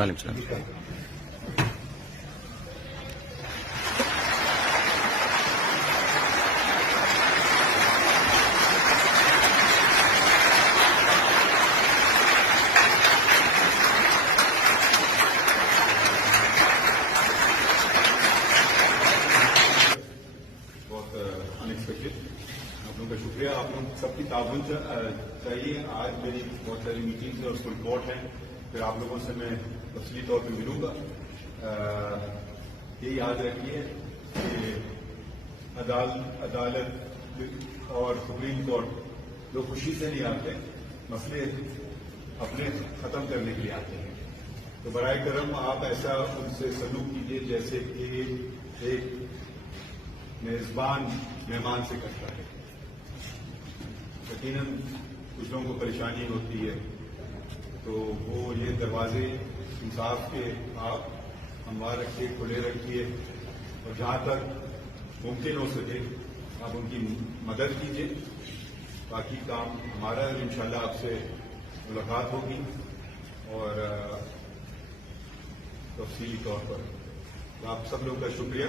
वालेकुम सलाम। अनएक्सपेक्टेड आप लोगों का शुक्रिया। आप लोग सबकी ताउन चाहिए। आज मेरी बहुत सारी मीटिंग्स और फुल कोर्ट है, फिर आप लोगों से मैं तफसीली तौर पर मिलूंगा। ये याद रखिए कि अदालत और सुप्रीम कोर्ट लोग खुशी से नहीं आते, मसले अपने खत्म करने के लिए आते हैं। तो बराए करम आप ऐसा उनसे सलूक कीजिए जैसे कि एक मेजबान मेहमान से करता है। यकीनन कुछ लोगों को परेशानी होती है, तो वो ये दरवाजे इंसाफ के आप हमवार रखिए, खुले रखिए, और जहां तक मुमकिन हो सके आप उनकी मदद कीजिए। बाकी काम हमारा इंशाल्लाह आपसे मुलाकात होगी और तफसीली तौर पर। आप सब लोगों का शुक्रिया।